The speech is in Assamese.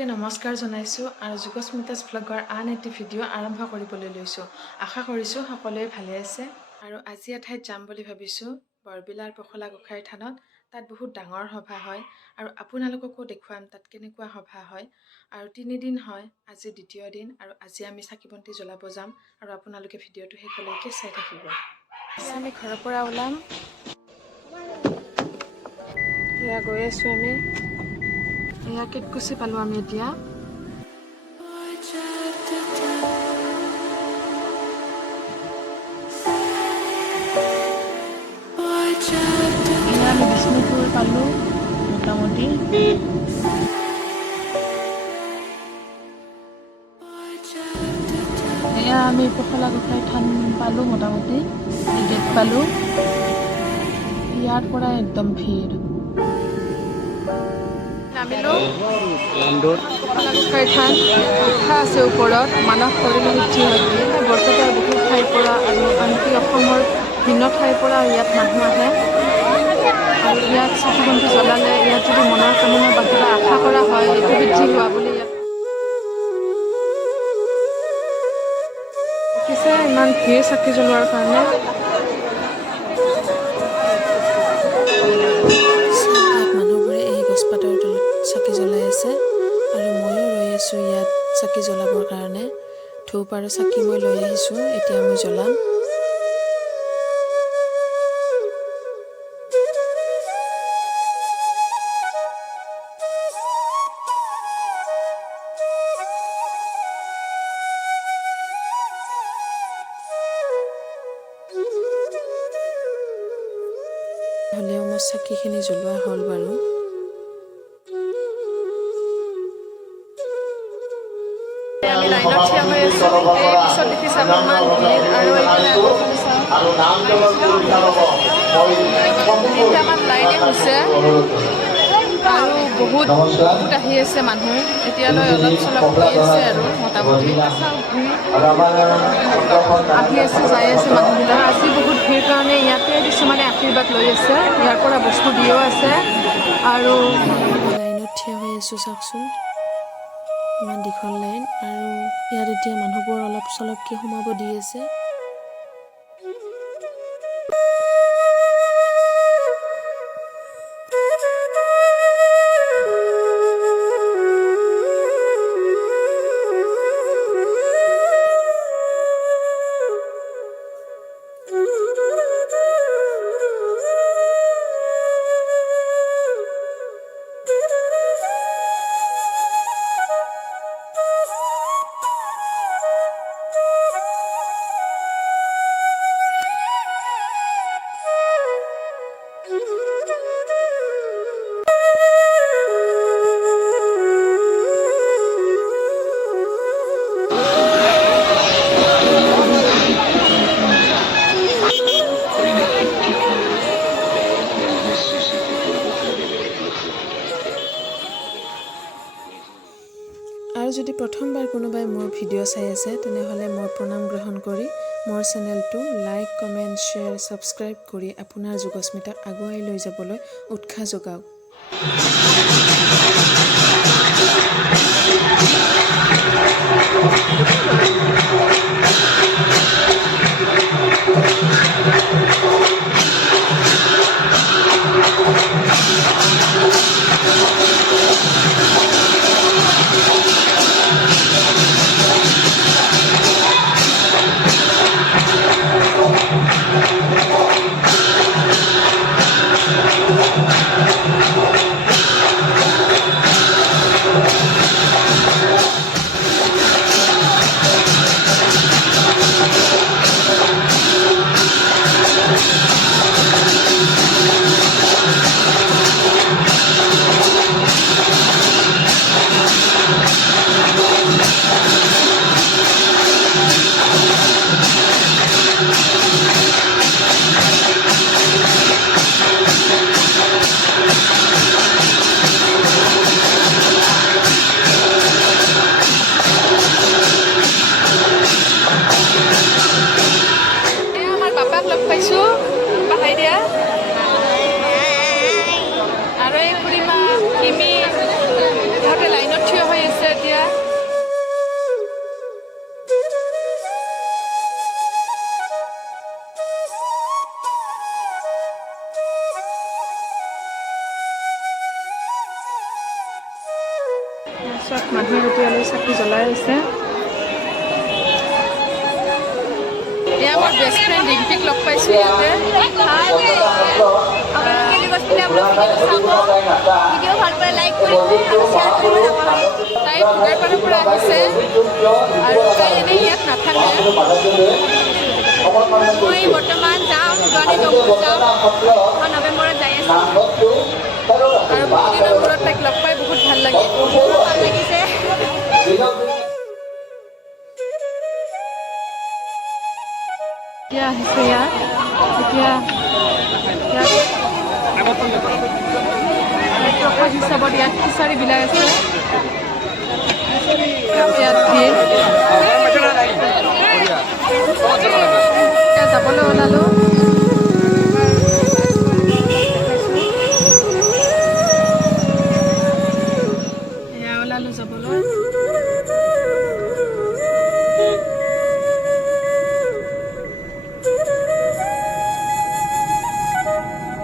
সকলোকে নমস্কাৰ জনাইছো আৰু যুগস্মিতাস ব্লগৰ আন এটি ভিডিঅ' আৰম্ভ কৰিবলৈ লৈছো। আশা কৰিছো সকলোৱে ভালে আছে আৰু আজি এঠাইত যাম বুলি ভাবিছো বৰবিলাৰ পখলা গোখাইৰ থানত। তাত বহুত ডাঙৰ সভা হয় আৰু আপোনালোককো দেখুৱাম তাত কেনেকুৱা সভা হয়। আৰু 3 দিন হয়, আজি দ্বিতীয় দিন আৰু আজি আমি চাকিবন্তি জ্বলাব যাম আৰু আপোনালোকে ভিডিঅ'টো শেষলৈকে চাই থাকিব। আজি আমি ঘৰৰ পৰা ওলাম, এয়া গৈ আছো আমি। এয়া কেটকুচি পালো আমি এতিয়া। এয়া আমি বিষ্ণুপুৰ পালো মোটামুটি। এয়া আমি পখলা গোখাই থান পালো মোটামুটি, গেট পালো। ইয়াৰ পৰা একদম ভিৰ। নামিলো পখলা গোখাইৰ থান, উtkha আছে ওপৰত, মানস পৰিমৃদ্ধি হয় বুলি। বৰপেটাৰ বহুত ঠাইৰ পৰা আৰু আনকি অসমৰ ভিন্ন ঠাইৰ পৰা ইয়াত মানুহ আহে আৰু ইয়াত চাকিবন্তি জ্বলালে ইয়াত যদি মনৰ কামনা বা কিবা আশা কৰা হয় এইটো বৃদ্ধি হোৱা বুলি ইয়াত দেখিছে। ইমান ভিৰ চাকি জ্বলোৱাৰ কাৰণে। মানুহবোৰে এই গছপাতৰ তলত চাকি জ্বলাই আছে আৰু ময়ো ৰৈ আছো ইয়াত চাকি জ্বলাবৰ কাৰণে। ধূপ আৰু চাকি মই লৈ আহিছো, এতিয়া মই জ্বলাম। হ'লেও মোৰ চাকিখিনি জ্বলোৱা হ'ল বাৰু। আমি লাইনত থিয় হৈ আছো। এই পিছত দেখিছে অকণমান ভিৰ আৰু এইফালে তিনিটামান লাইনে হৈছে আৰু বহুত আহি আছে মানুহ। এতিয়ালৈ অলপ চলপ হৈ আছে আৰু মোটামুটি আহি আছে যাই আছে মানুহবিলাক। আজি বহুত ভিৰ কাৰণে ইয়াতে কিছুমানে আশীৰ্বাদ লৈ আছে, ইয়াৰ পৰা বস্তু দিও আছে। আৰু লাইনত থিয় হৈ আছো, চাওকচোন ইমান দীঘল লাইন। আৰু ইয়াত এতিয়া মানুহবোৰ অলপ চলপকৈ সোমাব দি আছে। আৰু যদি প্ৰথমবাৰ কোনোবাই মোৰ ভিডিঅ' চাই আছে তেনেহ'লে মোৰ প্ৰণাম গ্ৰহণ কৰি মোৰ চেনেলটো লাইক, কমেণ্ট, শ্বেয়াৰ, ছাবস্ক্ৰাইব কৰি আপোনাৰ যুগস্মিতাক আগুৱাই লৈ যাবলৈ উৎসাহ যোগাওক। চাকি জ্বলাই আছে। এয়া মোৰ বেষ্ট ফ্ৰেণ্ড ৰিম্পিক লগ পাইছোঁ ইয়াতে। তাই ভোগাৰপাৰাৰ পৰা আহিছে আৰু তাই এনেই ইয়াত নাথাকে। মই বৰ্তমান যাম নৱেম্বৰত যাই আছোঁ আৰু বহুত দিনৰ মূৰত তাইক লগ পাই বহুত ভাল লাগিল। ভাল লাগিছে। এতিয়া আহিছে ইয়াত, এতিয়া প্ৰসাদ হিচাপত ইয়াত খিচাৰি বিলাই আছে। ইয়াত ভিৰ এতিয়া যাবলৈ ওলালোঁ। এয়া ওলালোঁ যাবলৈ।